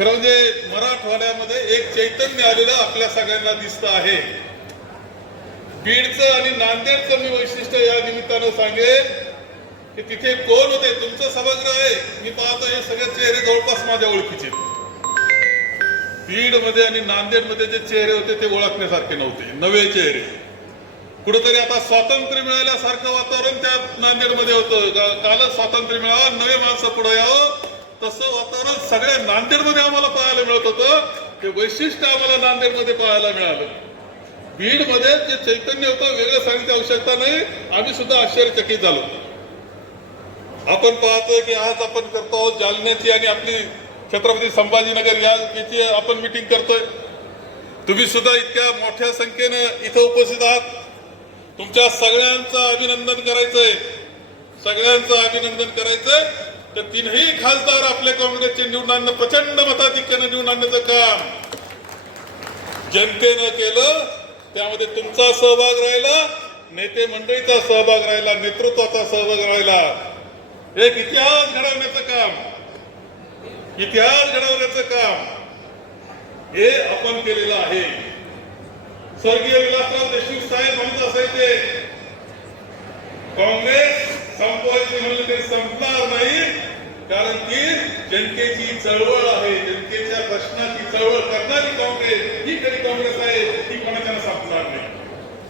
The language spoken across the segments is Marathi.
खरं म्हणजे मराठवाड्यामध्ये एक चैतन्य आलेलं आपल्या सगळ्यांना दिसत आहे. बीडचं आणि नांदेडचं मी वैशिष्ट्य या निमित्तानं सांगेन की तिथे कोण होते? तुमचं सभागृह आहे. मी पाहतो हे सगळे चेहरे जवळपास माझ्या ओळखीचे बीड बीडमध्ये आणि नांदेडमध्ये जे चेहरे होते ते ओळखण्यासारखे नव्हते. नवे चेहरे. कुठंतरी आता स्वातंत्र्य मिळाल्यासारखं वातावरण त्या नांदेडमध्ये होतं. कालच स्वातंत्र्य मिळावं नवे माणसं पुढे यावं. तसं वातावरण सगळ्या नांदेडमध्ये आम्हाला पाहायला मिळत होतं. ते वैशिष्ट्य आम्हाला नांदेडमध्ये पाहायला मिळालं. बीडमध्ये जे चैतन्य होतं वेगळं सांगण्याची आवश्यकता नाही. आम्ही सुद्धा आश्चर्यचकित झालो. आपण पाहतोय की आज आपण करतो आहोत जालन्याची आणि आपली छत्रपती संभाजीनगर या याची आपण मिटिंग करतोय. तुम्ही सुद्धा इतक्या मोठ्या संख्येनं इथं उपस्थित आहात. तुमच्या सगळ्यांचं अभिनंदन करायचंय. सगळ्यांचं अभिनंदन करायचंय. तर तीनही खासदार आपल्या काँग्रेसचे निवडून आणणं प्रचंड मताधिक्यानं निवडून आणण्याचं काम. जनतेनं केलं त्यामध्ये तुमचा सहभाग राहिला नेते मंडळीचा सहभाग राहिला नेतृत्वाचा सहभाग राहिला. एक इतिहास घडवण्याचं काम. इतिहास घडवण्याचं काम. हे आपण केलेलं आहे. स्वर्गीय विलासराव देशमुख साहेब म्हणत असायचे काँग्रेस संपवायची म्हणलं तरी संप कारण ती जनतेची चळवळ आहे जनतेच्या प्रश्नाची चळवळ करणारी काँग्रेस ही खरी काँग्रेस आहे ती कोणाच्या संपणार नाही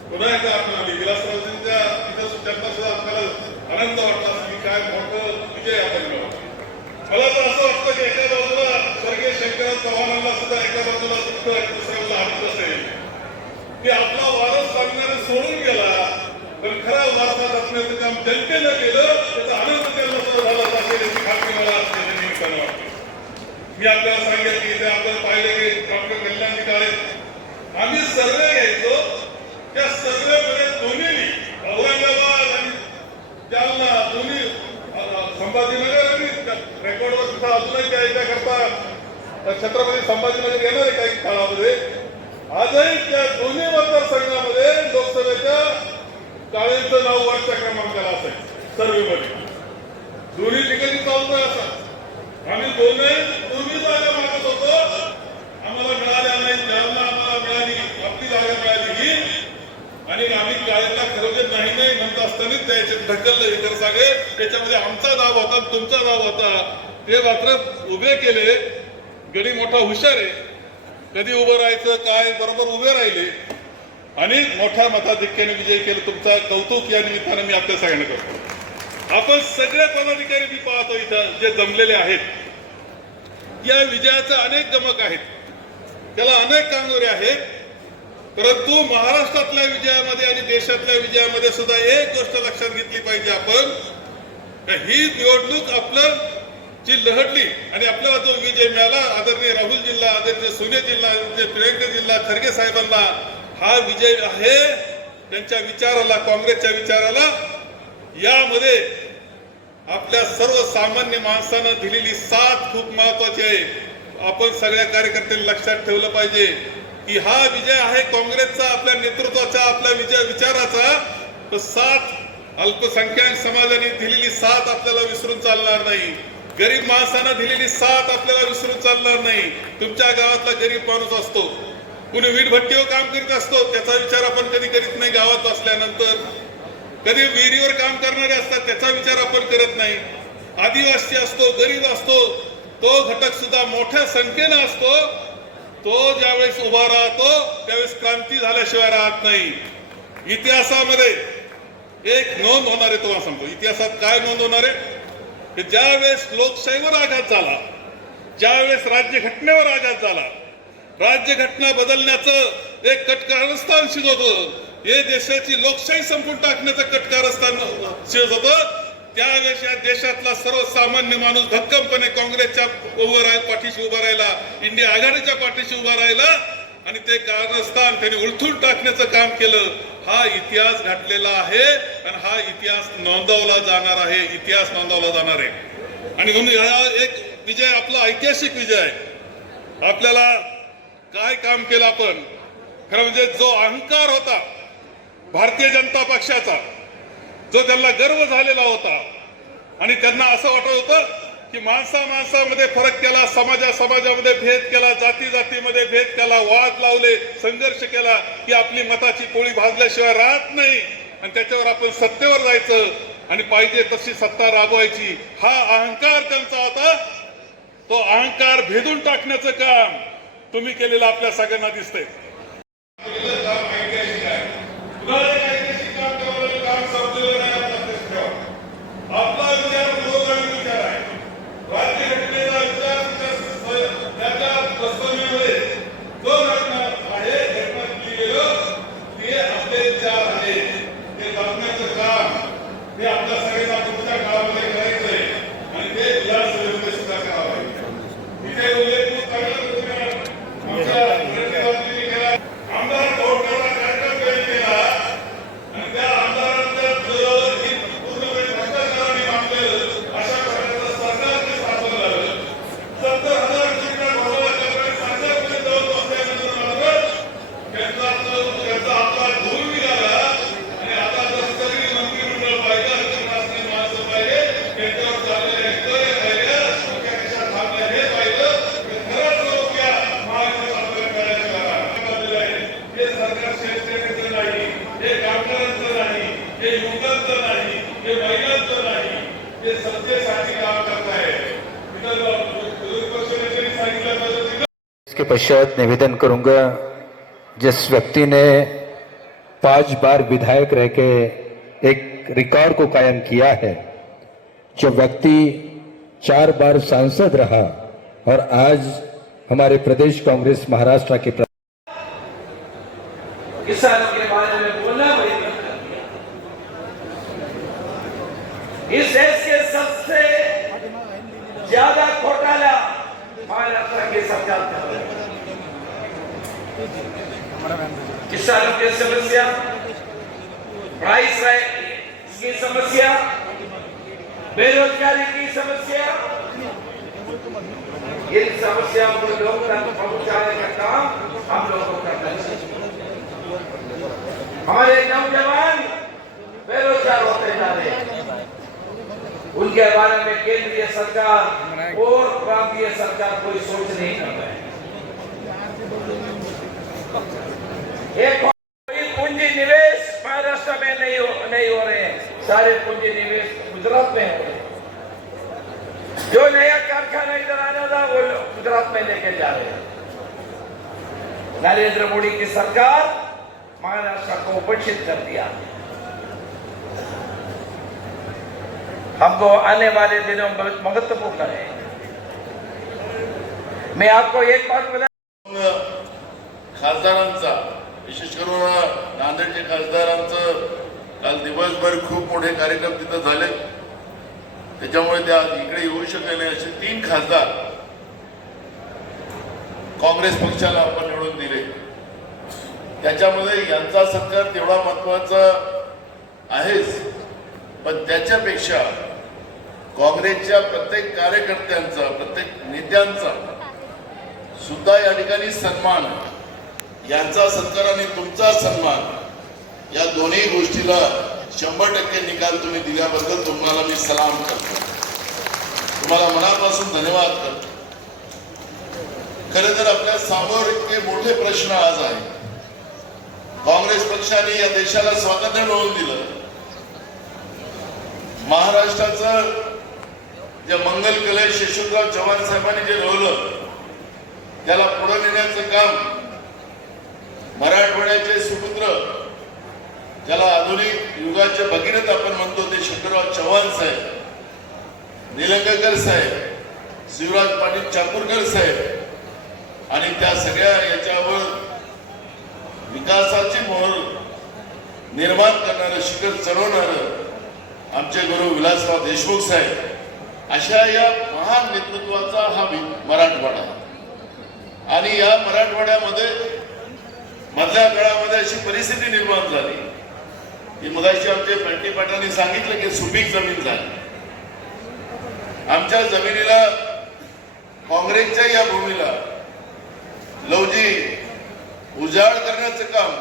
पुन्हा एकदा आपण विलासरावजींच्या तिथं त्यांना सुद्धा आपल्याला आनंद वाटला की काय मोठं विजय आपण मला तर असं वाटतं की एका बाजूला स्वर्गीय शंकरराव चव्हाणांना सुद्धा एका बाजूला दुःख दुसऱ्याला दुसऱ्या असेल. की आपला वारस सांगणारे सोडून गेला पण खरा वारसा जपण्याचं काम जनतेनं केलं त्याचा आनंद असेल याची निमित्तानं वाटते मी आपल्याला सांगेल ते आपण पाहिले की डॉक्टर कल्याण काळे. आम्ही सर्वे घ्यायचो. त्या सर्वेमध्ये दोन्ही औरंगाबाद आणि जालना दोन्ही संभाजीनगर आणि रेकॉर्डवर सुद्धा अजूनही त्या एका करता छत्रपती संभाजीनगर येणार आहे काही काळामध्ये. आजही त्या दोन्ही मतदारसंघामध्ये लोकसभेच्या काळेंचं नाव वरच्या क्रमांकाला असेल सर्वेमध्ये. दोन्ही ठिकाणी चालतोय असा. आम्ही दोन्ही दोन्ही जागा मागत होतो. आम्हाला मिळाल्या नाही जालना आम्हाला मिळाली आपली जागा मिळाली ही. आणि आम्ही कायदा खरोखर नाही नाही म्हणत असतानाच त्याचे ढकललं हे तर त्याच्यामध्ये आमचा दाव होता तुमचा दाव होता. ते मात्र उभे केले. गडी मोठा हुशार आहे. कधी उभं राहायचं काय बरोबर उभे राहिले. आणि मोठ्या मताधिक्याने विजय केलं. तुमचा कौतुक या निमित्ताने मी आपल्या सगळ्यांना करतो. आपण सगळे पदाधिकारी मी पाहतो इथं जे जमलेले आहेत. या विजयाचे अनेक गमक आहेत. त्याला अनेक कांगोरे आहेत. परंतु महाराष्ट्रातल्या विजयामध्ये आणि देशातल्या विजयामध्ये सुद्धा एक गोष्ट लक्षात घेतली पाहिजे आपण. का ही निवडणूक आपलं जी लहडली आणि आपल्याला जो विजय मिळाला आदरणीय राहुल जिल्हा आदरणीय सोने जिल्हा आदरणीय प्रियंका जिल्हा खरगे साहेबांना हा विजय आहे. त्यांच्या विचाराला काँग्रेसच्या विचाराला यामध्ये आपल्या सर्वसामान्य माणसानं दिलेली साथ खूप महत्वाची आहे. आपण सगळ्या कार्यकर्त्यांनी लक्षात ठेवलं पाहिजे की हा विजय आहे काँग्रेसचा आपल्या नेतृत्वाचा आपल्या विजय विचाराचा. तर साथ अल्पसंख्याक समाजाने दिलेली साथ आपल्याला विसरून चालणार नाही. गरीब माणसानं दिलेली साथ आपल्याला विसरून चालणार नाही. तुमच्या गावातला गरीब माणूस असतो. कुणी वीटभट्टीवर काम करीत असतो त्याचा विचार आपण कधी करीत नाही गावात असल्यानंतर कधी विहिरीवर काम करणारे असतात त्याचा विचार आपण करत नाही. आदिवासी असतो गरीब असतो तो घटक सुद्धा मोठ्या संख्येनं असतो. तो ज्यावेळेस उभा राहतो त्यावेळेस क्रांती झाल्याशिवाय राहत नाही. इतिहासामध्ये एक नोंद होणार आहे तुम्हाला सांगतो. इतिहासात काय नोंद होणार आहे? की ज्यावेळेस लोकशाहीवर आघात झाला ज्यावेळेस राज्यघटनेवर आघात झाला राज्यघटना बदलण्याचं एक कटकारस्थान शिजवत होतं. हे देशाची लोकशाही संपून टाकण्याचं कटकारस्थान शिजत होतं त्यावेळेस या देशातला सर्वसामान्य माणूस भक्कमपणे काँग्रेसच्या उभं राह पाठीशी उभा राहिला इंडिया आघाडीच्या पाठीशी उभा राहिला आणि ते कारस्थान त्यांनी उलथून टाकण्याचं काम केलं. हा इतिहास घडलेला आहे आणि हा इतिहास नोंदवला जाणार आहे इतिहास नोंदवला जाणार आहे. आणि म्हणून हा एक विजय आपला ऐतिहासिक विजय. आहे आपल्याला काय काम केलं आपण? खरं म्हणजे जो अहंकार होता भारतीय जनता पक्षाचा जो त्यांना गर्व झालेला होता. आणि त्यांना असं वाटत होतं की माणसा माणसामध्ये फरक केला समाजा समाजामध्ये भेद केला जाती जातीमध्ये भेद केला वाद लावले संघर्ष केला की आपली मताची पोळी भाजल्याशिवाय राहत नाही. आणि त्याच्यावर आपण सत्तेवर जायचं आणि पाहिजे तशी सत्ता राबवायची. हा अहंकार त्यांचा होता. तो अहंकार भेदून टाकण्याचं काम तुम्ही केलेलं आपल्या सगळ्यांना दिसतंय. सत्तेसाठी काम करत आहे इसके पश्चात निवेदन करूँगा जिस व्यक्ति ने पाँच बार विधायक रह के एक रिकॉर्ड को कायम किया है जो व्यक्ति चार बार सांसद रहा और आज हमारे प्रदेश कांग्रेस महाराष्ट्र के किसानों के बारे में बोलना बड़ी गलत कर दिया इस देश के सबसे ज़्यादा घोटाला महाराष्ट्र की सरकार कर किसानों की समस्या प्राइस की समस्या, बेरोजगारी की समस्या इन समस्याओं को लोग तक पहुँचाने का काम हम लोगों को करना चाहिए। हमारे नौजवान बेरोजगार होते जा रहे हैं। उनके बारे में केंद्रीय सरकार और प्रांतीय सरकार कोई सोच नहीं कर रहे एक कोई पूंजी निवेश महाराष्ट्र में नहीं हो नहीं हो रहे हैं। सारे पूंजी निवेश गुजरात में हो रहे हैं। जो नया कारखाना इधर आना था वो गुजरात में लेके जा रहे हैं। नरेंद्र मोदी की सरकार महाराष्ट्र को उपचित कर दिया। हमको आने वाले दिनों में बहुत महत्त्वपूर्ण है। मैं आपको एक बात बता खासदारांचा विशेष करून नांदेडचे खासदारांचं काल दिवसभर खूप मोठे कार्यक्रम तिथं झाले. त्याच्यामुळे त्या इकडे येऊ शकले नाही असे तीन खासदार काँग्रेस पक्षाला आपण निवडून दिले. त्याच्यामध्ये यांचा सत्कार तेवढा महत्त्वाचा आहेच. पण त्याच्यापेक्षा काँग्रेसच्या प्रत्येक कार्यकर्त्यांचा प्रत्येक नेत्यांचा सुद्धा या ठिकाणी सन्मान यांचा सत्कार आणि तुमचा सन्मान या दोन्ही गोष्टीला शंभर टक्के निकाल तुम्ही दिल्याबद्दल तुम्हाला मी सलाम करतो. तुम्हाला मनापासून धन्यवाद करतो. खरं तर आपल्यासमोर इतके मोठे प्रश्न आज आहे काँग्रेस पक्षाने या देशाला स्वातंत्र्य मिळवून दिलं. महाराष्ट्राचं जे मंगल कलेश यशवंतराव चव्हाण साहेबांनी जे रोवलं त्याला पुढे नेण्याचं काम मराठवाड्याचे सुपुत्र ज्याला आधुनिक युगाचे भगीरथ आपण म्हणतो ते शंकरराव चव्हाण साहेब निलंगकर साहेब शिवराज पाटील चाकूरकर साहेब आणि त्या सगळ्या याच्यावर विकासाची मोहर निर्माण करणारं शिखर चढवणारं आमचे गुरु विलासराव देशमुख साहेब. अशा या महान नेतृत्वाचा हा मराठवाडा. आणि या मराठवाड्यामध्ये मधल्या काळामध्ये अशी परिस्थिती निर्माण झाली. की मगाशी आमच्या पेंटी पाटांनी सांगितलं की सुपीक जमीन झाली. आमच्या जमिनीला काँग्रेसच्या या भूमीला लवजी उजाड करण्याचं काम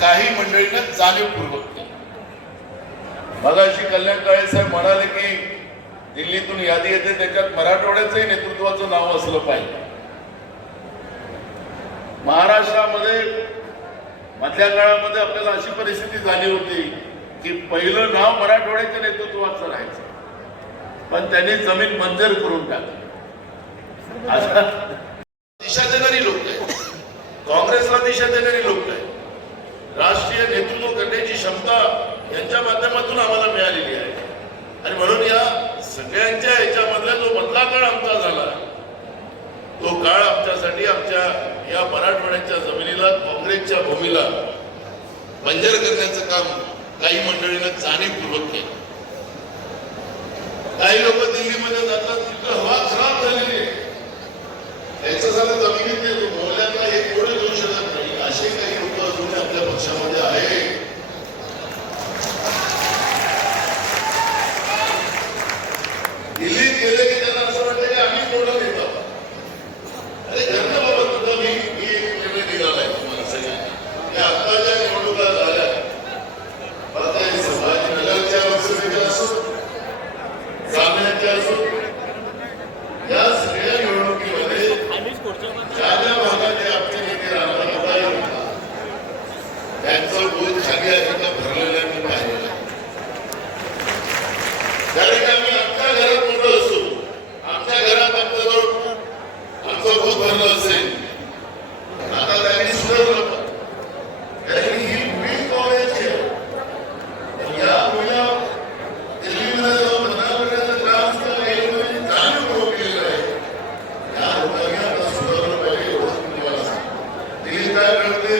काही मंडळीनं जाणीवपूर्वक. केलं मगाशी कल्याण काळे साहेब म्हणाले की दिल्लीतून यादी येते त्याच्यात मराठवाड्याचंही नेतृत्वाचं नाव असलं पाहिजे. महाराष्ट्रामध्ये मधल्या काळामध्ये आपल्याला अशी परिस्थिती झाली होती की पहिलं नाव मराठवाड्याच्या नेतृत्वाचं राहायचं. पण त्यांनी जमीन मंजूर करून टाकली. दिशा देणारी लोक आहेत. काँग्रेसला दिशा देणारी लोक आहेत. राष्ट्रीय नेतृत्व करण्याची क्षमता यांच्या माध्यमातून आम्हाला मिळालेली आहे. आणि म्हणून या सगळ्यांच्या ह्याच्यामधला जो मधला काळ आमचा झाला तो काळ आमच्यासाठी आमच्या या मराठवाड्याच्या जमिनीला काँग्रेसच्या भूमीला बंजर करण्याचं काम काही मंडळीनं जाणीव कारण आम्ही अख्ख्या घरात मोठं असतो आमच्या घरात आमचा जो आमचा भूत भरला असेल. आता त्यांनी सुधारलं कारण ही वीज पावण्याची आहे या मुला दिल्लीमध्ये जाऊन मनापर्यंत त्रास जाणीव आहे. या लोकांनी आता सुधारलं पाहिजे काय करते